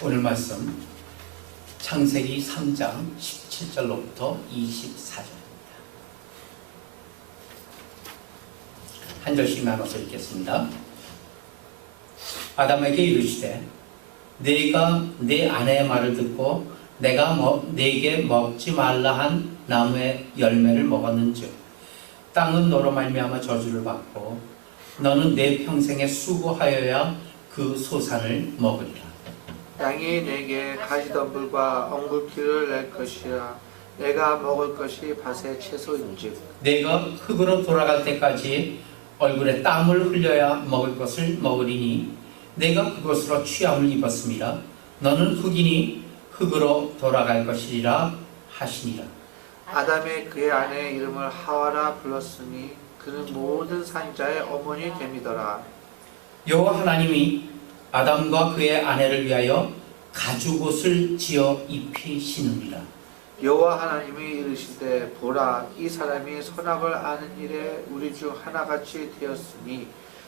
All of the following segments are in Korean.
오늘 말씀 창세기 3장 17절로부터 24절입니다. 한 절씩 나눠서 읽겠습니다. 아담에게 이르시되 네가 네 아내의 말을 듣고 내가 네게 먹지 말라 한 나무의 열매를 먹었는즉 땅은 너로 말미암아 저주를 받고 너는 내 평생에 수고하여야 그 소산을 먹으리라. 땅이 내게 가시덤불과 엉굴키를 낼 것이라. 내가 먹을 것이 밭의 채소인즉 내가 흙으로 돌아갈 때까지 얼굴에 땀을 흘려야 먹을 것을 먹으리니 내가 그것으로 취함을 입었음이라. 너는 흙이니 흙으로 돌아갈 것이리라 하시니라. 아담의 그의 아내의 이름을 하와라 불렀으니 그는 모든 산자의 어머니 됨이더라. 여호와 하나님이 아담과 그의 아내를 위하여 가죽옷을 지어 입히시느니라. 여호와 하나님이 이르시되 보라 이 사람이 선악을 아는 일에 우리 중 하나같이 되었으니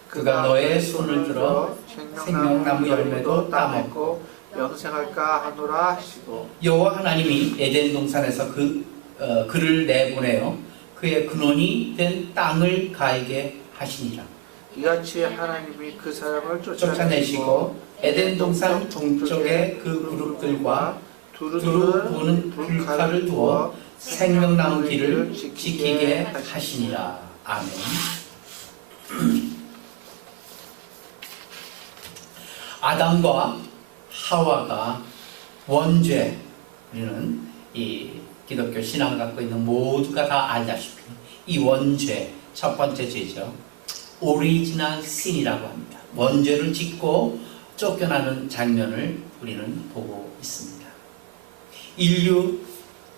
그가 너의 손을 들어 생명나무 열매도 따먹고 영생할까 하노라 하시고 여호와 하나님이 에덴 동산에서 그를 내보내어 그의 근원이 된 땅을 가게 하시니라. 이같이 하나님이 그 사람을 쫓아내시고 에덴 동산 동쪽에 그 그룹들과 두루 보는 불칼을 두어 생명나무 길을 지키게 하시니라. 아멘. 아담과 하와가 원죄, 우리는 이 기독교 신앙을 갖고 있는 모두가 다 알다시피 이 원죄, 첫 번째 죄죠. 오리지널 신이라고 합니다. 원죄를 짓고 쫓겨나는 장면을 우리는 보고 있습니다. 인류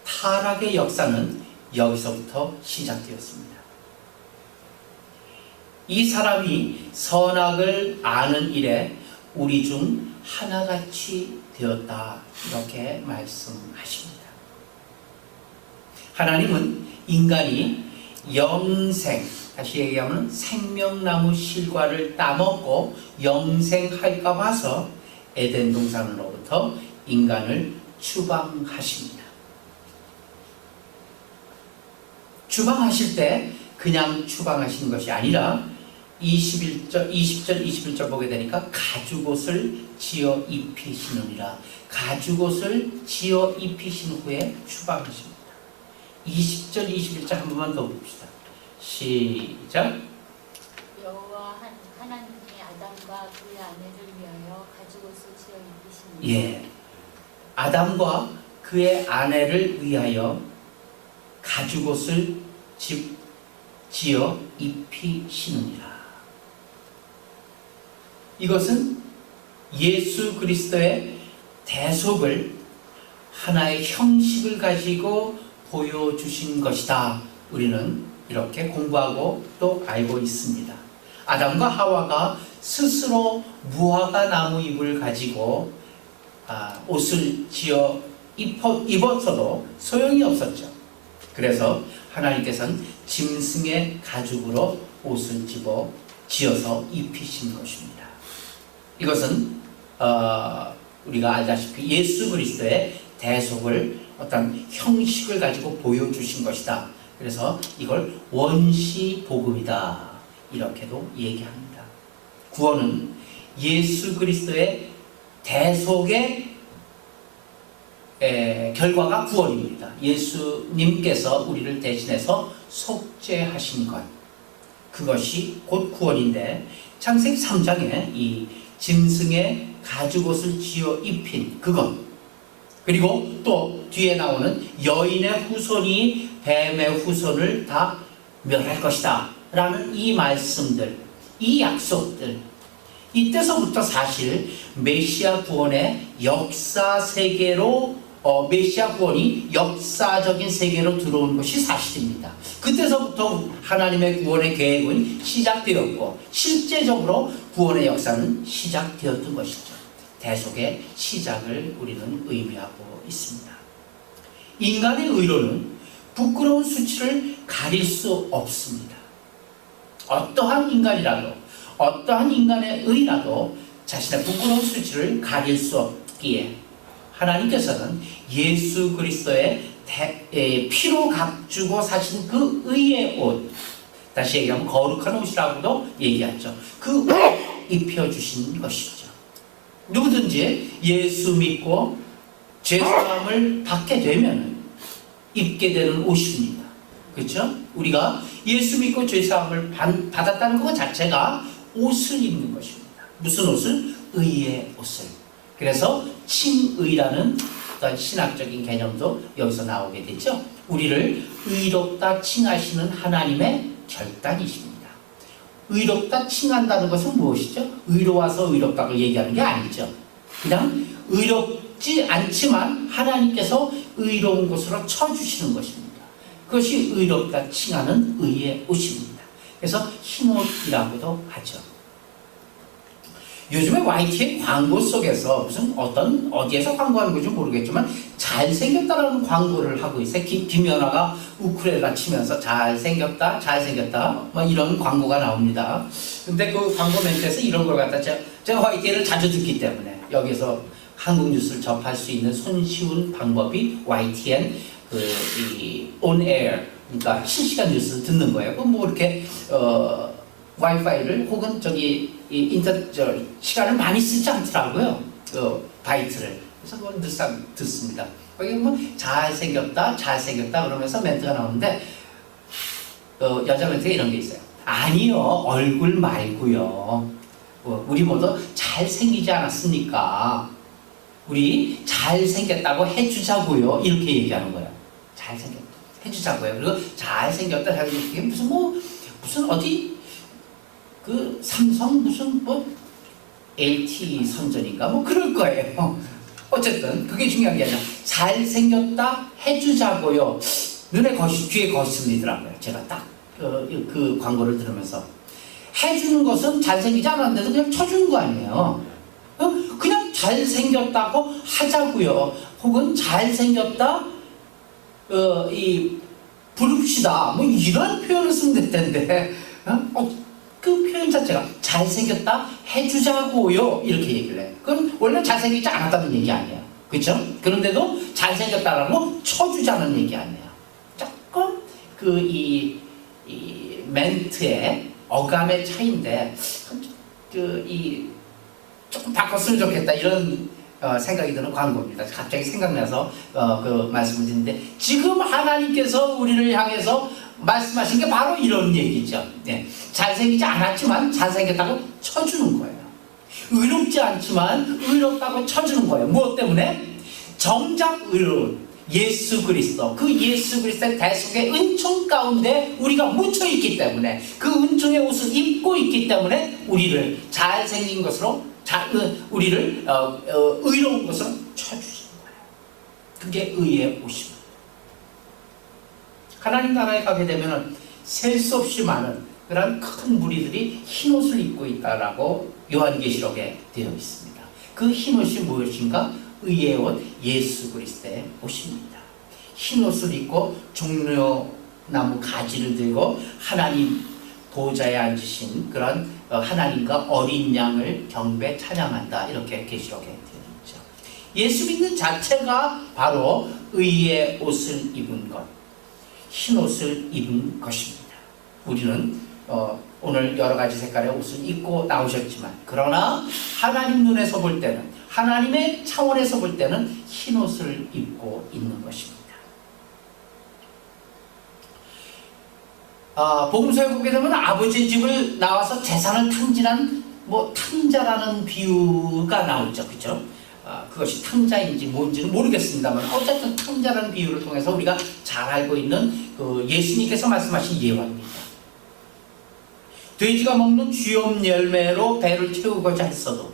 타락의 역사는 여기서부터 시작되었습니다. 이 사람이 선악을 아는 일에 우리 중 하나같이 되었다, 이렇게 말씀하십니다. 하나님은 인간이 영생, 다시 얘기하면 생명나무 실과를 따먹고 영생할까 봐서 에덴 동산으로부터 인간을 추방하십니다. 추방하실 때 그냥 추방하신 것이 아니라 20절 21절 보게 되니까 가죽옷을 지어 입히시느니라. 가죽옷을 지어 입히신 후에 추방하십니다. 20절 21절 한 번만 더 봅시다. 시작. 여호와 하나님이 아담과 그의 아내를 위하여 가죽옷을 지어 입히시니라. 예, 아담과 그의 아내를 위하여 가죽옷을 지어 입히시느니라. 이것은 예수 그리스도의 대속을 하나의 형식을 가지고 보여주신 것이다. 우리는 이렇게 공부하고 또 알고 있습니다. 아담과 하와가 스스로 무화과 나무 잎을 가지고 옷을 지어 입었어도 소용이 없었죠. 그래서 하나님께서는 짐승의 가죽으로 옷을 지어서 입히신 것입니다. 이것은 우리가 알다시피 예수 그리스도의 대속을 어떤 형식을 가지고 보여주신 것이다. 그래서 이걸 원시복음이다, 이렇게도 얘기합니다. 구원은 예수 그리스도의 대속의 결과가 구원입니다. 예수님께서 우리를 대신해서 속죄하신 것, 그것이 곧 구원인데, 창세기 3장에 이 짐승의 가죽옷을 지어 입힌 그것, 그리고 또 뒤에 나오는 여인의 후손이 뱀의 후손을 다 멸할 것이다 라는 이 말씀들, 이 약속들, 이때서부터 사실 메시아 구원의 역사 세계로 메시아 구원이 역사적인 세계로 들어온 것이 사실입니다. 그때서부터 하나님의 구원의 계획은 시작되었고 실제적으로 구원의 역사는 시작되었던 것이죠. 대속의 시작을 우리는 의미하고 있습니다. 인간의 의로는 부끄러운 수치를 가릴 수 없습니다. 어떠한 인간이라도, 어떠한 인간의 의라도 자신의 부끄러운 수치를 가릴 수 없기에 하나님께서는 예수 그리스도의 피로 값주고 사신 그 의의 옷, 다시 얘기하면 거룩한 옷이라고도 얘기하죠. 그 옷 입혀주신 것이죠. 누구든지 예수 믿고 죄사함을 받게 되면 입게 되는 옷입니다. 그렇죠? 우리가 예수 믿고 죄사함을 받았다는 것 자체가 옷을 입는 것입니다. 무슨 옷을? 의의 옷을. 그래서 칭의라는 어떤 신학적인 개념도 여기서 나오게 되죠. 우리를 의롭다 칭하시는 하나님의 결단이십니다. 의롭다 칭한다는 것은 무엇이죠? 의로워서 의롭다고 얘기하는 게 아니죠. 그냥 의롭지 않지만 하나님께서 의로운 것으로 쳐주시는 것입니다. 그것이 의롭다 칭하는 의의 옷입니다. 그래서 흰옷이라고도 하죠. 요즘에 YT의 광고 속에서 무슨 어디에서 광고하는 건지 모르겠지만 잘생겼다라는 광고를 하고 있어요. 김연아가 우쿨렐라 치면서 잘생겼다 뭐 이런 광고가 나옵니다. 근데 그 광고 멘트에서 이런 걸 갖다 제가 YT를 자주 듣기 때문에 여기서 한국 뉴스를 접할 수 있는 손쉬운 방법이 YTN on air, 그러니까 실시간 뉴스 듣는 거예요. 뭐 이렇게 와이파이를 혹은 시간을 많이 쓰지 않더라고요. 바이트를. 그래서 그걸 늘상 듣습니다. 거기 뭐 잘생겼다 그러면서 멘트가 나오는데 여자 멘트가 이런 게 있어요. 아니요, 얼굴 말고요. 우리 모두 잘생기지 않았습니까? 우리 잘생겼다고 해주자고요. 이렇게 얘기하는 거예요. 잘생겼다 해주자고요. 그리고 잘생겼다 이게 무슨 어디 그 삼성 무슨 LT 선전인가 그럴 거예요. 어쨌든 그게 중요한 게 아니라 잘생겼다 해주자고요. 귀에 거슬리더라고요. 제가 딱 그 광고를 들으면서 해주는 것은 잘생기지 않았는데도 그냥 쳐주는 거 아니에요. 그냥 잘생겼다고 하자고요. 혹은 잘생겼다 부릅시다. 뭐 이런 표현을 쓰면 될 텐데 그 표현 자체가 잘생겼다 해주자고요 이렇게 얘기를 해요. 그건 원래 잘생기지 않았다는 얘기 아니에요. 그렇죠? 그런데도 잘생겼다라고 쳐주자는 얘기 아니에요. 조금 이 멘트의 어감의 차이인데 조금 바꿨으면 좋겠다 이런 생각이 드는 광고입니다. 갑자기 생각나서 그 말씀을 드리는데 지금 하나님께서 우리를 향해서 말씀하신 게 바로 이런 얘기죠. 네. 잘생기지 않았지만 잘생겼다고 쳐주는 거예요. 의롭지 않지만 의롭다고 쳐주는 거예요. 무엇 때문에? 정작 의로운 예수 그리스도, 그 예수 그리스도의 대속의 은총 가운데 우리가 묻혀있기 때문에, 그 은총의 옷을 입고 있기 때문에 우리를 잘생긴 것으로 우리를 의로운 것으로 쳐주시는 거예요. 그게 의의 옷입니다. 하나님 나라에 가게 되면 셀 수 없이 많은 그런 큰 무리들이 흰 옷을 입고 있다라고 요한계시록에 되어 있습니다. 그 흰 옷이 무엇인가? 의의 옷, 예수 그리스도의 옷입니다. 흰 옷을 입고 종려나무 가지를 들고 하나님 보좌에 앉으신 그런 하나님과 어린 양을 경배 찬양한다. 이렇게 계시록에 되어 있죠. 예수 믿는 자체가 바로 의의 옷을 입은 것, 흰 옷을 입은 것입니다. 우리는 오늘 여러 가지 색깔의 옷을 입고 나오셨지만, 그러나 하나님 눈에서 볼 때는, 하나님의 차원에서 볼 때는 흰 옷을 입고 있는 것입니다. 복음서에 보게 되면 아버지 집을 나와서 재산을 탕진한 탕자라는 비유가 나오죠. 그죠? 그것이 탕자인지 뭔지는 모르겠습니다만 어쨌든 탕자라는 비유를 통해서 우리가 잘 알고 있는 예수님께서 말씀하신 예화입니다. 돼지가 먹는 쥐염 열매로 배를 채우고자 했어도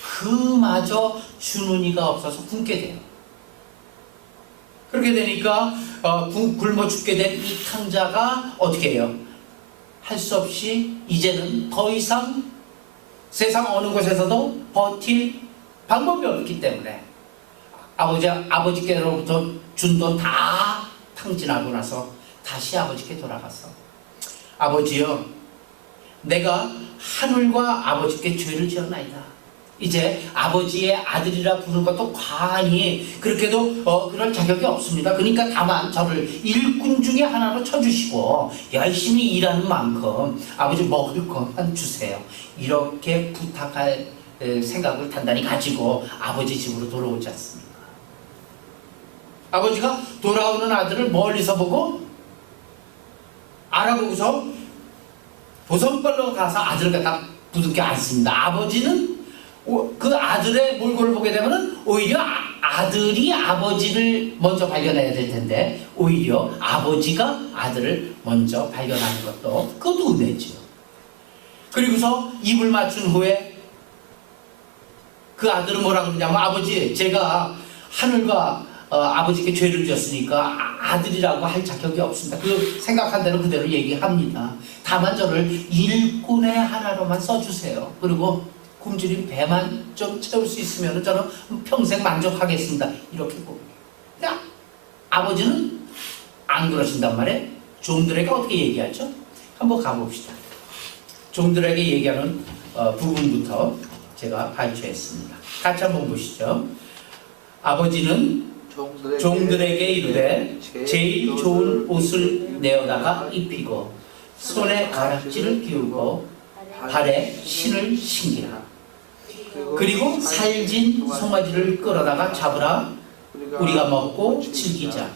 그마저 주는 이가 없어서 굶게 돼요. 그렇게 되니까 굶어 죽게 된 이 탕자가 어떻게 해요? 할 수 없이 이제는 더 이상 세상 어느 곳에서도 버틸 방법이 없기 때문에 아버지께로부터 준 돈 다 탕진하고 나서 다시 아버지께 돌아가서, 아버지여, 내가 하늘과 아버지께 죄를 지었나이다. 이제 아버지의 아들이라 부르는 것도 과히 그렇게도 그럴 자격이 없습니다. 그러니까 다만 저를 일꾼 중에 하나로 쳐주시고 열심히 일하는 만큼 아버지 먹을 것만 주세요. 이렇게 부탁할 생각을 단단히 가지고 아버지 집으로 돌아오지 않습니까? 아버지가 돌아오는 아들을 멀리서 보고 알아보고서 보선벌로 가서 아들을 갖다 부둥켜 안습니다. 아버지는 그 아들의 몰골을 보게 되면 오히려 아들이 아버지를 먼저 발견해야 될 텐데 오히려 아버지가 아들을 먼저 발견하는 그것도 은혜지요. 그리고서 입을 맞춘 후에 그 아들은 뭐라 그러냐면 아버지 제가 하늘과 아버지께 죄를 지었으니까 아들이라고 할 자격이 없습니다. 그 생각한 대로 그대로 얘기합니다. 다만 저를 일꾼의 하나로만 써주세요. 그리고 굶주린 배만 좀 채울 수 있으면 저는 평생 만족하겠습니다. 이렇게 봅니다. 그러니까 아버지는 안 그러신단 말이에요. 종들에게 어떻게 얘기하죠? 한번 가봅시다. 종들에게 얘기하는 부분부터 제가 발췌했습니다. 같이 한번 보시죠. 아버지는 종들에게 이르되 제일 좋은 옷을 내어다가 입히고 손에 가락지를 끼우고 발에 신을 신기라. 그리고 살진 송아지를 끌어다가 잡으라. 우리가 먹고 즐기자.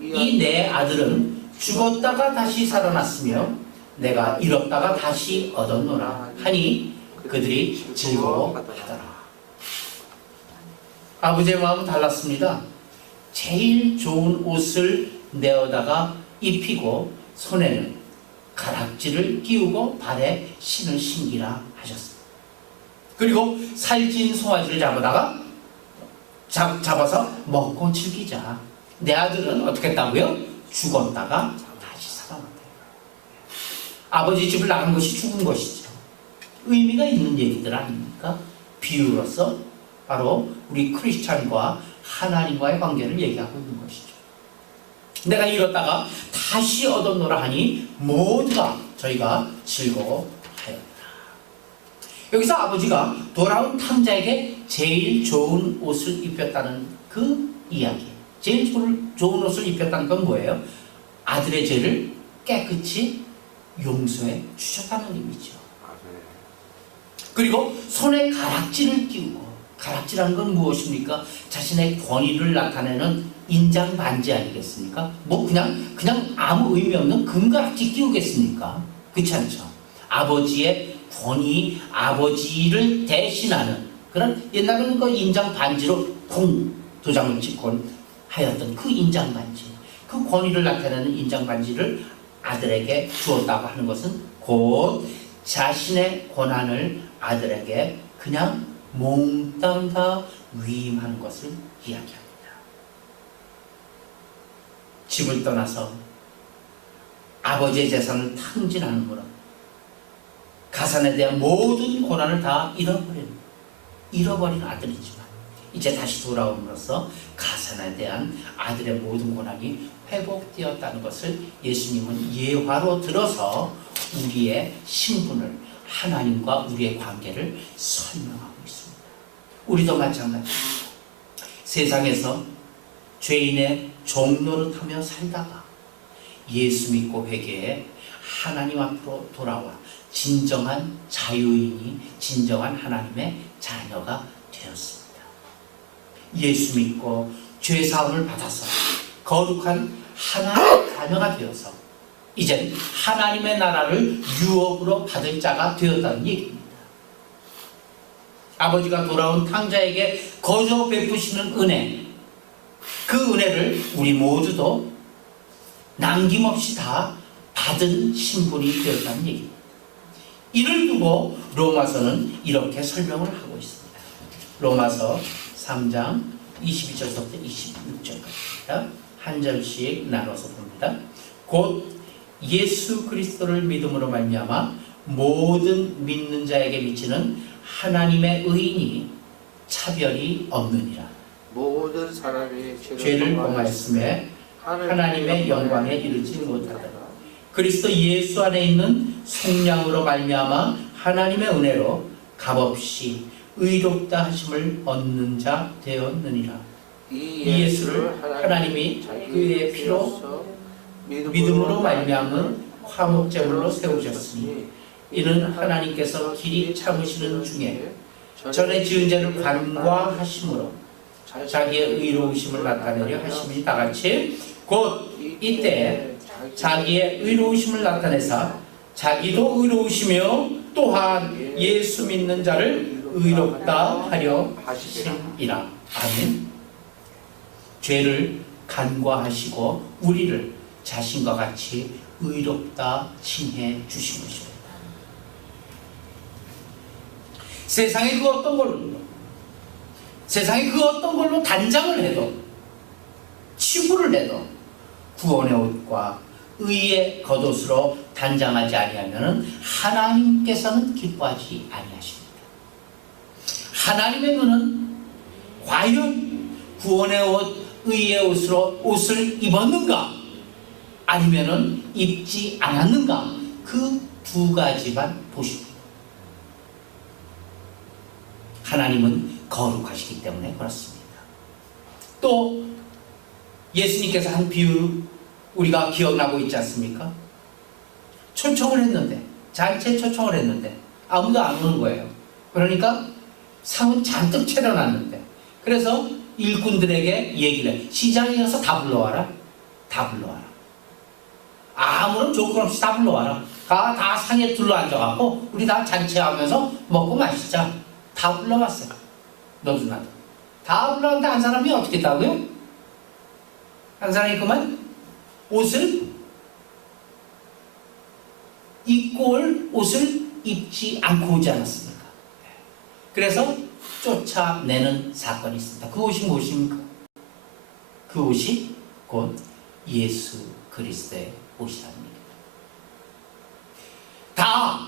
이 내 아들은 죽었다가 다시 살아났으며 내가 잃었다가 다시 얻었노라 하니 그들이 즐거워하더라. 아버지의 마음은 달랐습니다. 제일 좋은 옷을 내어다가 입히고 손에는 가락지를 끼우고 발에 신을 신기라 하셨습니다. 그리고 살찐 송아지를 잡아서 먹고 즐기자. 내 아들은 어떻게 했다고요? 죽었다가 다시 살아났다. 아버지 집을 나간 것이 죽은 것이죠. 의미가 있는 얘기들 아닙니까? 비유로서 바로 우리 크리스찬과 하나님과의 관계를 얘기하고 있는 것이죠. 내가 잃었다가 다시 얻었노라 하니 모두가 저희가 즐거워하였다. 여기서 아버지가 돌아온 탕자에게 제일 좋은 옷을 입혔다는 그 이야기. 제일 좋은 옷을 입혔다는 건 뭐예요? 아들의 죄를 깨끗이 용서해 주셨다는 의미죠. 그리고 손에 가락지를 끼우고, 가락지라는 건 무엇입니까? 자신의 권위를 나타내는 인장 반지 아니겠습니까? 뭐 그냥 아무 의미 없는 금가락지 끼우겠습니까? 그렇지 않죠? 아버지의 권위, 아버지를 대신하는 그런 옛날에는 그 인장 반지로 콩 도장을 찍곤 하였던 그 인장 반지, 그 권위를 나타내는 인장 반지를 아들에게 주었다고 하는 것은 곧 자신의 권한을 아들에게 그냥 몽땅 다 위임하는 것을 이야기합니다. 집을 떠나서 아버지의 재산을 탕진하는 거로 가산에 대한 모든 권한을 다 잃어버린 아들이지만 이제 다시 돌아옴으로써 가산에 대한 아들의 모든 권한이 회복되었다는 것을 예수님은 예화로 들어서 우리의 신분을, 하나님과 우리의 관계를 설명하고 있습니다. 우리도 마찬가지. 세상에서 죄인의 종노릇하며 살다가 예수 믿고 회개해 하나님 앞으로 돌아와 진정한 자유인이, 진정한 하나님의 자녀가 되었습니다. 예수 믿고 죄 사함을 받아서 거룩한 하나님의 자녀가 되어서 이젠 하나님의 나라를 유업으로 받을 자가 되었다는 얘기입니다. 아버지가 돌아온 탕자에게 거저 베푸시는 은혜, 그 은혜를 우리 모두도 남김없이 다 받은 신분이 되었다는 얘기입니다. 이를 두고 로마서는 이렇게 설명을 하고 있습니다. 로마서 3장 22절부터 26절까지입니다. 한 절씩 나눠서 봅니다. 곧 예수 그리스도를 믿음으로 말미암아 모든 믿는 자에게 미치는 하나님의 의인이 차별이 없느니라. 모든 사람이 죄를 범하였음에 하나님의 영광에 이르지 못하더라. 그리스도 예수 안에 있는 속량으로 말미암아 하나님의 은혜로 값없이 의롭다 하심을 얻는 자 되었느니라. 이 이 예수를 하나님이 그의 피로 믿음으로 말미암은 화목제물로 세우셨으니 이는 하나님께서 길이 참으시는 중에 전에 지은 죄를 간과하심으로 자기의 의로우심을 나타내려 하심이 다같이 곧 이때 자기의 의로우심을 나타내사 자기도 의로우시며 또한 예수 믿는 자를 의롭다 하려 하심이라. 아멘. 죄를 간과하시고 우리를 자신과 같이 의롭다 칭해 주신 것입니다. 세상에 그 어떤 걸로 단장을 해도 치부를 해도 구원의 옷과 의의 겉옷으로 단장하지 아니하면 하나님께서는 기뻐하지 아니하십니다. 하나님의 눈은 과연 구원의 옷, 의의 옷으로 옷을 입었는가 아니면은 입지 않았는가, 그 두 가지만 보십니다. 하나님은 거룩하시기 때문에 그렇습니다. 또 예수님께서 한 비유 우리가 기억나고 있지 않습니까? 초청을 했는데, 잔치에 초청을 했는데 아무도 안 오는 거예요. 그러니까 상은 잔뜩 차려놨는데, 그래서 일꾼들에게 얘기를 해. 시장에 가서 다 불러와라. 다 불러와라. 아무런 조건 없이 다 불러와라. 다 상에 둘러앉아갖고 우리 다 잔치하면서 먹고 마시자. 다 불러왔어요. 너도 나도. 다 불러왔는데 한 사람이 어떻게 했다고요? 한 사람이 그만 옷을 입고 올 옷을 입지 않고 오지 않았습니까? 그래서 쫓아내는 사건이 있습니다. 그 옷이 무엇입니까? 그 옷이 곧 예수 그리스도의 옷이랍니다. 다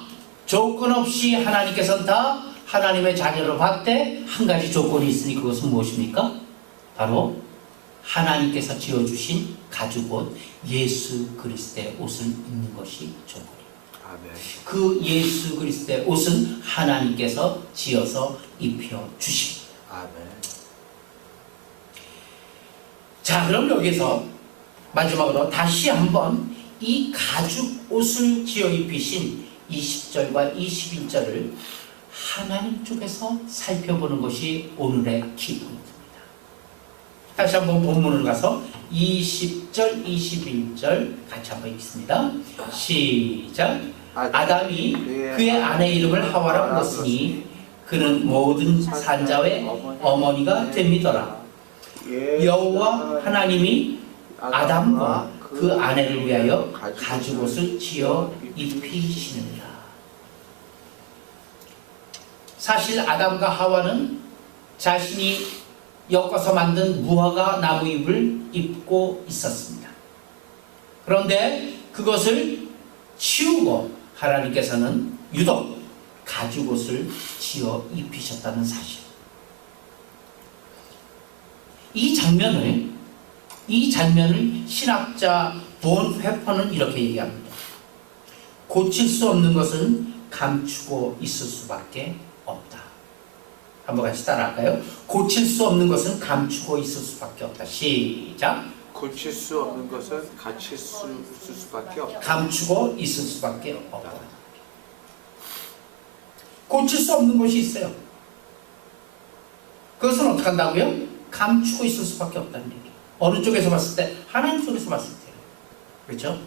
조건 없이 하나님께서는 다 하나님의 자녀로 봤대. 한 가지 조건이 있으니 그것은 무엇입니까? 바로 하나님께서 지어주신 가죽 옷 예수 그리스도의 옷을 입는 것이 조건입니다. 아멘. 그 예수 그리스도의 옷은 하나님께서 지어서 입혀주십니다. 아멘. 자, 그럼 여기서 마지막으로 다시 한번 이 가죽 옷을 지어 입히신 20절과 21절을 하나님 쪽에서 살펴보는 것이 오늘의 기본입니다. 다시 한번 본문으로 가서 20절, 21절 같이 한번 읽겠습니다. 시작. 아담이 그의 아내 이름을 하와라 불렀으니 그는 모든 산자의 어머니가 됩니더라. 여호와 하나님이 아담과 그 아내를 위하여 가죽옷을 지어 입히시느니라. 사실 아담과 하와는 자신이 엮어서 만든 무화과 나무잎을 입고 있었습니다. 그런데 그것을 치우고 하나님께서는 유독 가죽옷을 지어 입히셨다는 사실. 이 장면을 신학자 본 회퍼는 이렇게 얘기합니다. 고칠 수 없는 것은 감추고 있을 수밖에 없다. 한번 같이 따라할까요? 고칠 수 없는 것은 감추고 있을 수밖에 없다. 시작. 고칠 수 없는 것은 갖출 수 있을 수밖에 없다. 감추고 있을 수밖에 없다. 고칠 수 없는 것이 있어요. 그것은 어떻게 한다고요? 감추고 있을 수밖에 없다는 얘기. 어느 쪽에서 봤을 때? 하나님 쪽에서 봤을 때. 그렇죠?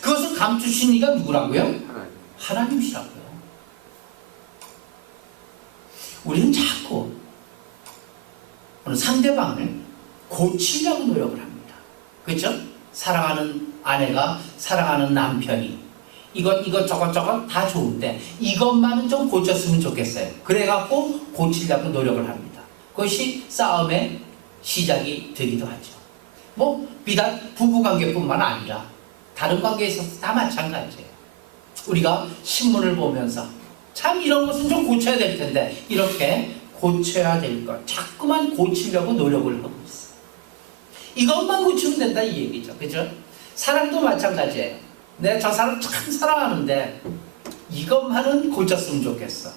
그것을 감추신 이가 누구라고요? 하나님. 하나님이시라고요. 우리는 자꾸 상대방을 고치려고 노력을 합니다. 그렇죠? 사랑하는 아내가 사랑하는 남편이 이것 저것 다 좋은데 이것만은 좀 고쳤으면 좋겠어요. 그래갖고 고치려고 노력을 합니다. 그것이 싸움의 시작이 되기도 하죠. 뭐 비단 부부관계뿐만 아니라 다른 관계에 있어서 다 마찬가지예요. 우리가 신문을 보면서 참 이런 것은 좀 고쳐야 될 텐데 이렇게 고쳐야 될 것 자꾸만 고치려고 노력을 하고 있어요. 이것만 고치면 된다 이 얘기죠. 그죠? 사랑도 마찬가지예요. 내가 저 사람 참 사랑하는데 이것만은 고쳤으면 좋겠어.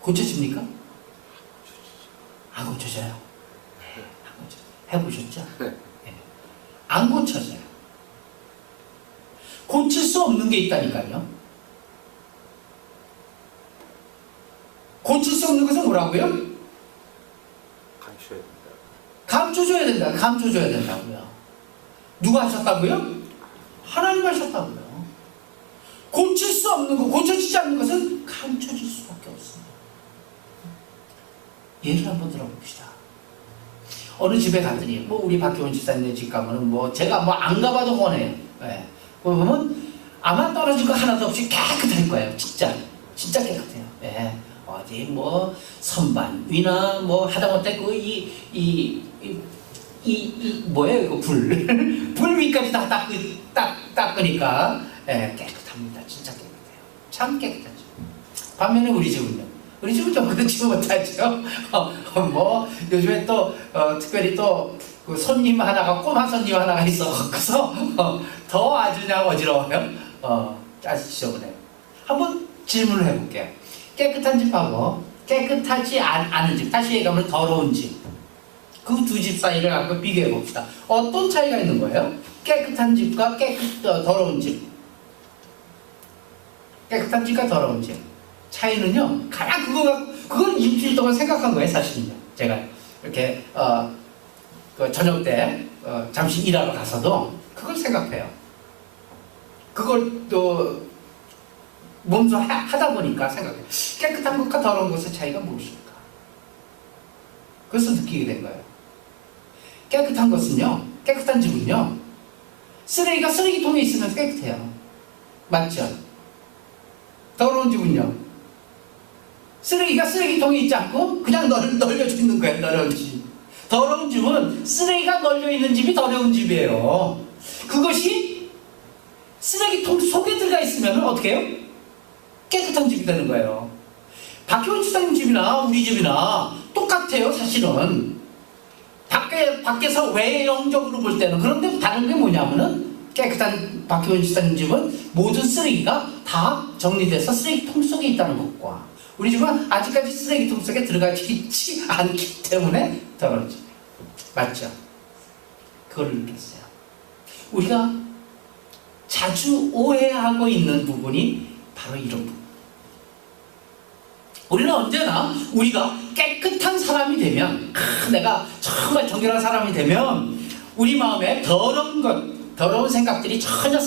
고쳐집니까? 안 고쳐져요. 안 고쳐져요. 해보셨죠? 네. 안 고쳐져요. 고칠 수 없는 게 있다니까요. 고칠 수 없는 것은 뭐라고요? 감춰야 된다. 감춰줘야 된다. 감춰줘야 된다고요. 누가 하셨다고요? 하나님 하셨다고요. 고칠 수 없는 것, 고쳐지지 않는 것은 감춰질 수밖에 없습니다. 예를 한번 들어봅시다. 어느 집에 갔더니 뭐 우리 박효원 집사님 집 가면은 뭐 제가 뭐 안 가봐도 뻔해요. 예. 보면 아마 떨어진 거 하나도 없이 깨끗할 거예요. 진짜 깨끗해요. 예. 어디 뭐 선반 위나 뭐 하다못해 그 뭐예요 이거 불 위까지 다 닦으니까 예, 깨끗합니다. 진짜 깨끗해요. 참 깨끗하죠. 반면에 우리 집은요. 우리 집은 좀 그렇지 못하죠. 뭐 요즘에 또 특별히 또 그 손님 하나가 꼬마 손님 하나가 있어서 더 아주 그냥 어지러워요. 아주 지저분해요. 한번 질문을 해볼게요. 깨끗한 집하고 깨끗하지 않은 집, 다시 얘기하면 더러운 집, 그 두 집 사이를 한번 비교해 봅시다. 어떤 차이가 있는 거예요? 깨끗한 집과 더러운 집. 깨끗한 집과 더러운 집. 차이는요, 가장 그건 일주일 동안 생각한 거예요, 사실은요. 제가 이렇게 그 저녁 때 잠시 일하러 가서도 그걸 생각해요. 그걸 또 몸소 하다 보니까 생각해요. 깨끗한 것과 더러운 것의 차이가 무엇일까? 그것을 느끼게 된 거예요. 깨끗한 것은요, 깨끗한 집은요, 쓰레기가 쓰레기통에 있으면 깨끗해요. 맞죠? 더러운 집은요, 쓰레기가 쓰레기통에 있지 않고 그냥 널려져 있는 거예요. 더러운 집. 더러운 집은 쓰레기가 널려 있는 집이 더러운 집이에요. 그것이 쓰레기통 속에 들어가 있으면 어떻게 해요? 깨끗한 집이 되는 거예요. 박효원 집사님 집이나 우리 집이나 똑같아요. 사실은 밖에서 외형적으로 볼 때는. 그런데 다른 게 뭐냐면은 깨끗한 박효원 집사님 집은 모든 쓰레기가 다 정리돼서 쓰레기통 속에 있다는 것과 우리 집은 아직까지 쓰레기통 속에 들어가지 있지 않기 때문에 더러운 집. 맞죠? 그걸 느꼈어요. 우리가 자주 오해하고 있는 부분이 바로 이런 부분. 우리는 언제나 우리가 깨끗한 사람이 되면, 내가 정말 정결한 사람이 되면 우리 마음에 더러운 생각들이 전혀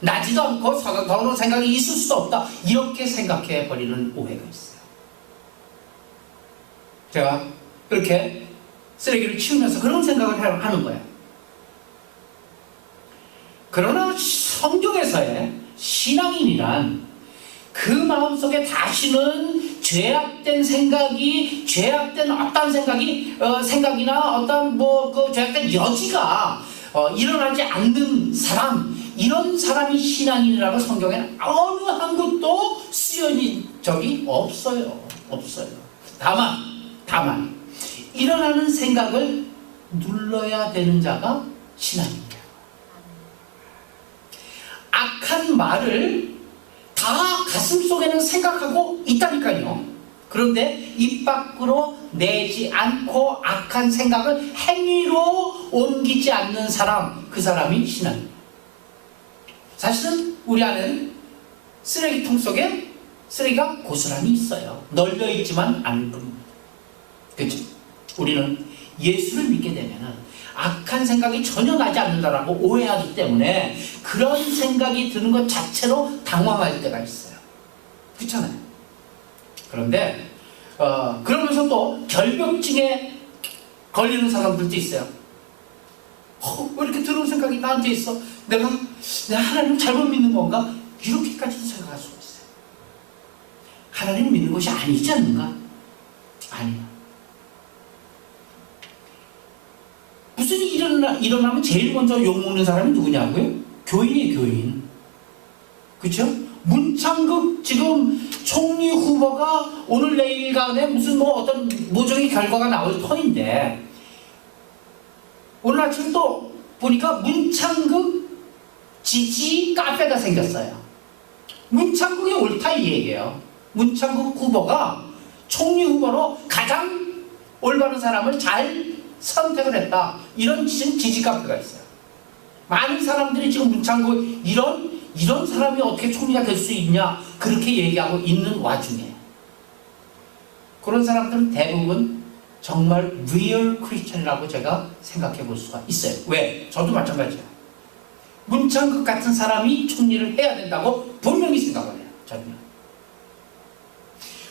나지도 않고 더러운 생각이 있을 수도 없다. 이렇게 생각해 버리는 오해가 있어요. 제가 그렇게 쓰레기를 치우면서 그런 생각을 하는 거예요. 그러나 성경에서의 신앙인이란 그 마음속에 다시는 죄악된 어떤 생각이나 어떤 그 죄악된 여지가 일어나지 않는 사람, 이런 사람이 신앙인이라고 성경에는 어느 한 곳도 쓰여진 적이 없어요. 다만 일어나는 생각을 눌러야 되는 자가 신앙입니다. 악한 말을 다 가슴속에는 생각하고 있다니까요. 그런데 입 밖으로 내지 않고 악한 생각을 행위로 옮기지 않는 사람, 그 사람이 신앙입니다. 사실은 우리 안에는 쓰레기통 속에 쓰레기가 고스란히 있어요. 널려 있지만 않을 뿐입니다. 그렇죠? 우리는 예수를 믿게 되면은 악한 생각이 전혀 나지 않는다라고 오해하기 때문에 그런 생각이 드는 것 자체로 당황할 때가 있어요. 그렇잖아요. 그런데 그러면서 또 결벽증에 걸리는 사람들도 있어요. 왜 이렇게 더러운 생각이 나한테 있어? 내가 하나님을 잘못 믿는 건가? 이렇게까지도 생각할 수가 있어요. 하나님을 믿는 것이 아니지 않는가? 아니야. 무슨 일이 일어나면 제일 먼저 욕먹는 사람이 누구냐고요? 교인이에요, 교인. 그렇죠? 문창극 지금 총리 후보가 오늘 내일간에 무슨 어떤 모종의 결과가 나올 터인데, 오늘 아침 또 보니까 문창극 지지 카페가 생겼어요. 문창극이 옳다 이 얘기예요. 문창극 후보가 총리 후보로 가장 올바른 사람을 잘 선택을 했다. 이런 지금 지지카페가 있어요. 많은 사람들이 지금 문창구 이런 사람이 어떻게 총리가 될 수 있냐 그렇게 얘기하고 있는 와중에 그런 사람들은 대부분 정말 real Christian이라고 제가 생각해 볼 수가 있어요. 왜? 저도 마찬가지예요. 문창극 같은 사람이 총리를 해야 된다고 분명히 생각을 해요. 저는요.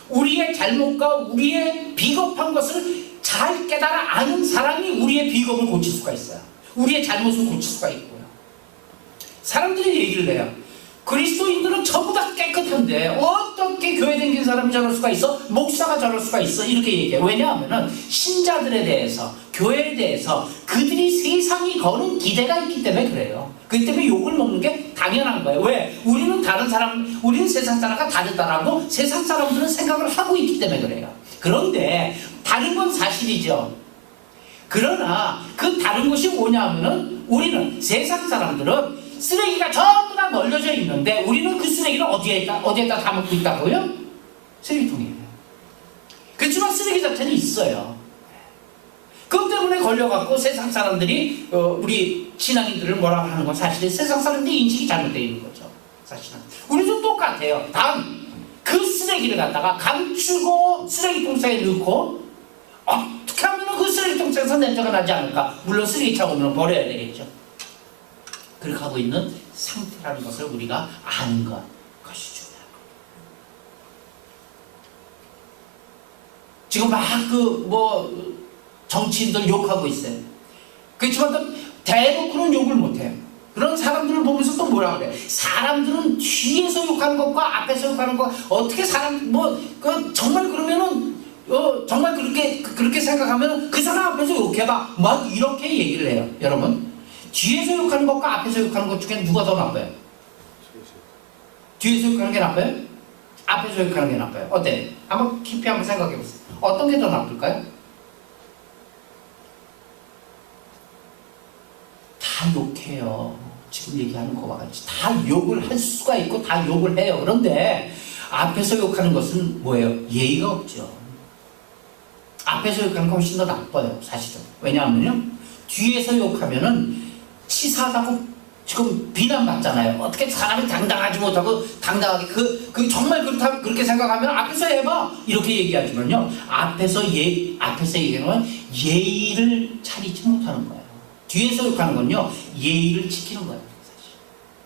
우리의 잘못과 우리의 비겁한 것을 잘 깨달아 아는 사람이 우리의 비겁을 고칠 수가 있어요. 우리의 잘못을 고칠 수가 있고요. 사람들이 얘기를 해요. 그리스도인들은 전부 다 깨끗한데 어떻게 교회 다니는 사람이 저럴 수가 있어? 목사가 저럴 수가 있어? 이렇게 얘기해요. 왜냐하면 신자들에 대해서 교회에 대해서 그들이 세상이 거는 기대가 있기 때문에 그래요. 그렇기 때문에 욕을 먹는 게 당연한 거예요. 왜? 우리는 세상 사람과 다르다라고 세상 사람들은 생각을 하고 있기 때문에 그래요. 그런데 다른 건 사실이죠. 그러나 그 다른 것이 뭐냐면은 우리는 세상 사람들은 쓰레기가 전부 다 널려져 있는데 우리는 그 쓰레기를 어디에다 담고 있다고요? 쓰레기통에. 그렇지만 쓰레기 자체는 있어요. 그것 때문에 걸려갖고 세상 사람들이 우리 신앙인들을 뭐라고 하는 건 사실은 세상 사람들이 인식이 잘못되어 있는 거죠. 사실은. 우리도 똑같아요. 단 그 쓰레기를 갖다가 감추고 쓰레기통에 넣고 어떻게 하면 그 쓰레기통에서 냄새가 나지 않을까? 물론 쓰레기차 오면 버려야 되겠죠. 그렇게 하고 있는 상태라는 것을 우리가 아는 것이 중요한 거예요. 지금 막 정치인들 욕하고 있어요. 그렇지만 또 대놓고는 욕을 못해요. 그런 사람들을 보면서 또 뭐라 그래? 사람들은 뒤에서 욕하는 것과 앞에서 욕하는 것 어떻게 정말 그러면은 정말 그렇게 생각하면 그 사람 앞에서 욕해봐. 막 이렇게 얘기를 해요. 여러분. 뒤에서 욕하는 것과 앞에서 욕하는 것 중에 누가 더 나빠요? 뒤에서 욕하는 게 나빠요? 앞에서 욕하는 게 나빠요? 어때? 한번 깊이 한번 생각해 보세요. 어떤 게 더 나쁠까요? 다 욕해요. 지금 얘기하는 거와 같이 다 욕을 할 수가 있고 다 욕을 해요. 그런데 앞에서 욕하는 것은 뭐예요? 예의가 없죠. 앞에서 욕하는 건 훨씬 더 나빠요. 사실은. 왜냐하면요. 뒤에서 욕하면은 치사하다고 지금 비난받잖아요. 어떻게 사람이 당당하지 못하고 당당하게 정말 그렇게 생각하면 앞에서 해봐 이렇게 얘기하지만요. 앞에서 얘기하는 건 예의를 차리지 못하는 거예요. 뒤에서 욕하는 건요 예의를 지키는 거예요. 사실.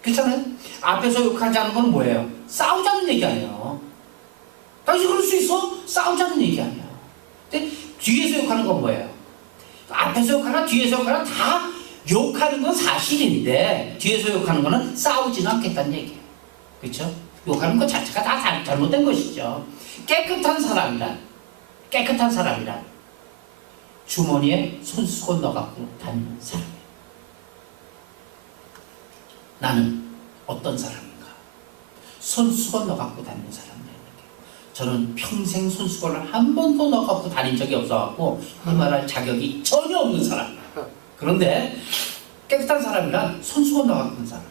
그렇잖아요. 앞에서 욕하지 않는 건 뭐예요? 싸우자는 얘기 아니에요. 당신 그럴 수 있어? 싸우자는 얘기 아니에요. 근데 뒤에서 욕하는 건 뭐예요? 앞에서 욕하나 뒤에서 욕하나 다 욕하는 건 사실인데 뒤에서 욕하는 거는 싸우지는 않겠다는 얘기예요. 그렇죠? 욕하는 것 자체가 다 잘못된 것이죠. 깨끗한 사람이란 주머니에 손수건 넣어갖고 다니는 사람이에요. 나는 어떤 사람인가? 손수건 넣어갖고 다니는 사람이에요. 저는 평생 손수건을 한 번도 넣어갖고 다닌 적이 없어갖고 그 말할 자격이 전혀 없는 사람. 그런데 깨끗한 사람이란 손수건 넣어갖고 있는 사람.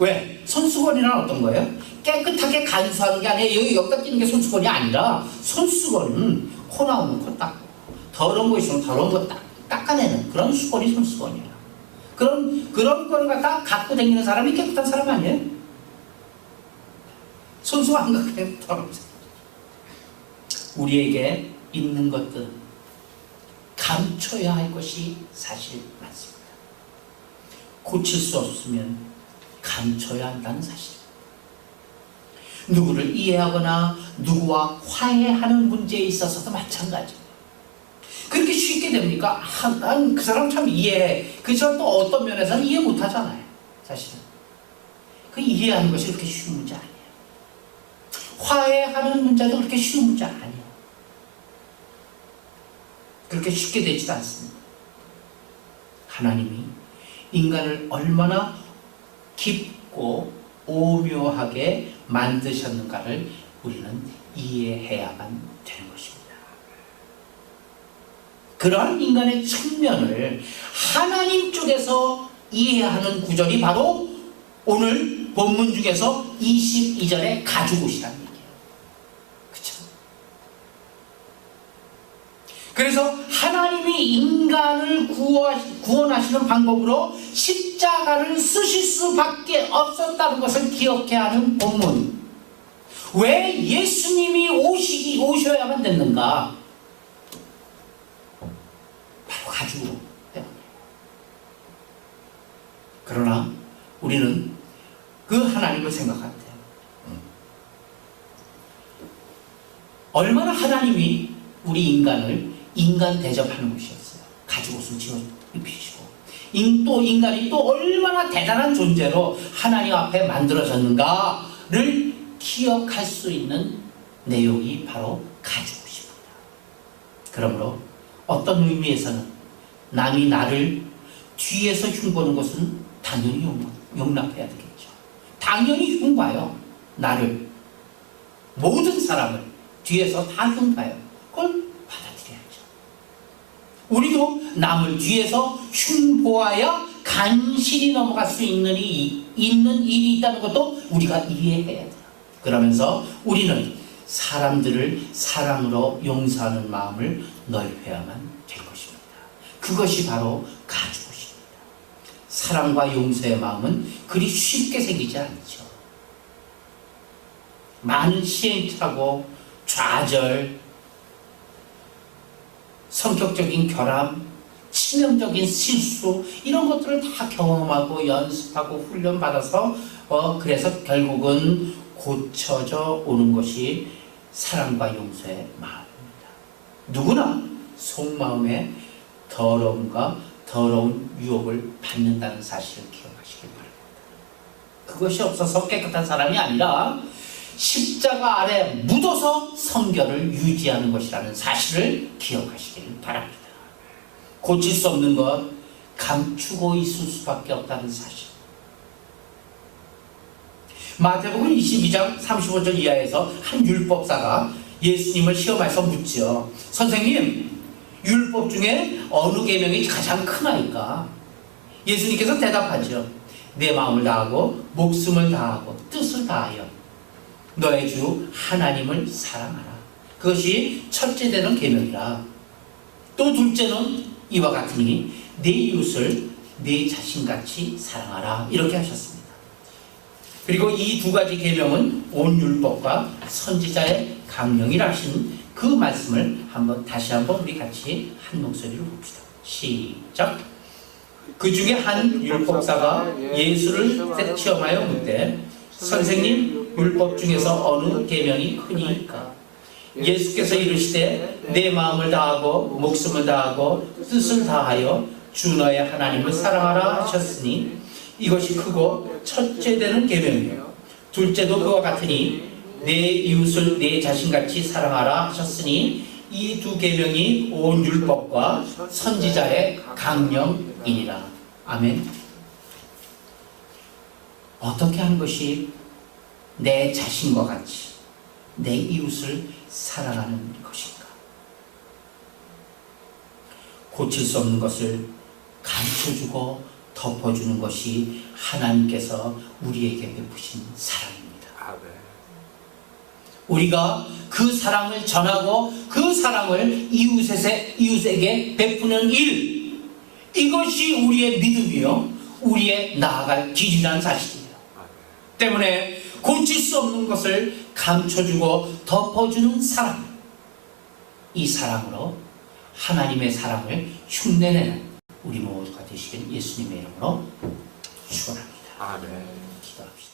왜? 손수건이란 어떤 거예요? 깨끗하게 간수하는 게 아니에요. 여기다 끼는 게 손수건이 아니라 손수건은 코 나오면 코 닦고 더러운 거 있으면 더러운 거 닦아내는 그런 수건이 손수건이에요. 그런 거를 갖고 다니는 사람이 깨끗한 사람 아니에요? 손수건 안 갖고 다니는 더러운 사람. 우리에게 있는 것들은 감춰야 할 것이 사실 맞습니다. 고칠 수 없으면 감춰야 한다는 사실. 누구를 이해하거나 누구와 화해하는 문제에 있어서도 마찬가지입니다. 그렇게 쉽게 됩니까? 난 그 사람 참 이해해. 그 사람 또 어떤 면에서는 이해 못하잖아요. 사실은. 그 이해하는 것이 그렇게 쉬운 문제 아니에요. 화해하는 문제도 그렇게 쉬운 문제 아니에요. 그렇게 쉽게 되지도 않습니다. 하나님이 인간을 얼마나 깊고 오묘하게 만드셨는가를 우리는 이해해야만 되는 것입니다. 그러한 인간의 측면을 하나님 쪽에서 이해하는 구절이 바로 오늘 본문 중에서 22절에 가지고 오시라는 얘기예요. 그렇죠? 그래서 하나님이 인간을 구원하시는 방법으로 십자가를 쓰실 수밖에 없었다는 것을 기억해야 하는 본문. 왜 예수님이 오셔야만 됐는가? 바로 가죽으로 때문에. 그러나 우리는 그 하나님을 생각한대요. 얼마나 하나님이 우리 인간을 인간 대접하는 것이었어요. 가죽 옷을 지어 입히시고, 또 인간이 또 얼마나 대단한 존재로 하나님 앞에 만들어졌는가를 기억할 수 있는 내용이 바로 가죽 옷입니다. 그러므로 어떤 의미에서는 남이 나를 뒤에서 흉보는 것은 당연히 용납해야 되겠죠. 당연히 흉봐요. 나를, 모든 사람을 뒤에서 다 흉봐요. 그걸 받아들여야죠. 우리도 남을 뒤에서 흉보아야 간신히 넘어갈 수 있는 일이 있다는 것도 우리가 이해해야 돼요. 그러면서 우리는 사람들을 사랑으로 용서하는 마음을 넓혀야만 될 것입니다. 그것이 바로 가죽옷입니다. 사랑과 용서의 마음은 그리 쉽게 생기지 않죠. 많은 시행착오, 좌절, 성격적인 결함, 치명적인 실수, 이런 것들을 다 경험하고 연습하고 훈련받아서 그래서 결국은 고쳐져 오는 것이 사랑과 용서의 마음입니다. 누구나 속마음에 더러움과 더러운 유혹을 받는다는 사실을 기억하시길 바랍니다. 그것이 없어서 깨끗한 사람이 아니라 십자가 아래 묻어서 성결을 유지하는 것이라는 사실을 기억하시길 바랍니다. 고칠 수 없는 것, 감추고 있을 수밖에 없다는 사실. 마태복음 22장 35절 이하에서 한 율법사가 예수님을 시험해서 묻죠. 선생님, 율법 중에 어느 계명이 가장 크나이까? 예수님께서 대답하죠. 내 마음을 다하고 목숨을 다하고 뜻을 다하여 너의 주 하나님을 사랑하라. 그것이 첫째 되는 계명이라. 또 둘째는 이와 같으니 내 이웃을 내 자신같이 사랑하라. 이렇게 하셨습니다. 그리고 이 두 가지 계명은 온 율법과 선지자의 강령이라 하신 그 말씀을 다시 한번 우리 같이 한 목소리로 봅시다. 시작. 그 중에 한 율법사가 예수를 시험하여 묻되 선생님, 율법 중에서 어느 계명이 크니까? 예수께서 이르시되 내 마음을 다하고 목숨을 다하고 뜻을 다하여 주 너의 하나님을 사랑하라 하셨으니 이것이 크고 첫째 되는 계명이요 둘째도 그와 같으니 내 이웃을 내 자신같이 사랑하라 하셨으니 이 두 계명이 온 율법과 선지자의 강령이니라. 아멘. 어떻게 하는 것이 내 자신과 같이 내 이웃을 사랑하는 것인가? 고칠 수 없는 것을 감춰주고 덮어주는 것이 하나님께서 우리에게 베푸신 사랑입니다. 우리가 그 사랑을 전하고 그 사랑을 이웃에게 베푸는 일, 이것이 우리의 믿음이요 우리의 나아갈 길이라는 사실이에요. 때문에 고칠 수 없는 것을 감춰주고 덮어주는 사랑, 이 사랑으로 하나님의 사랑을 흉내내는 우리 모두가 되시길 예수님의 이름으로 축원합니다. 아멘. 기도합시다.